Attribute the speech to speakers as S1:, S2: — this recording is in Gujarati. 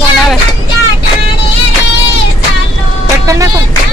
S1: ફોન
S2: આવે.
S1: કટ કરી નાખો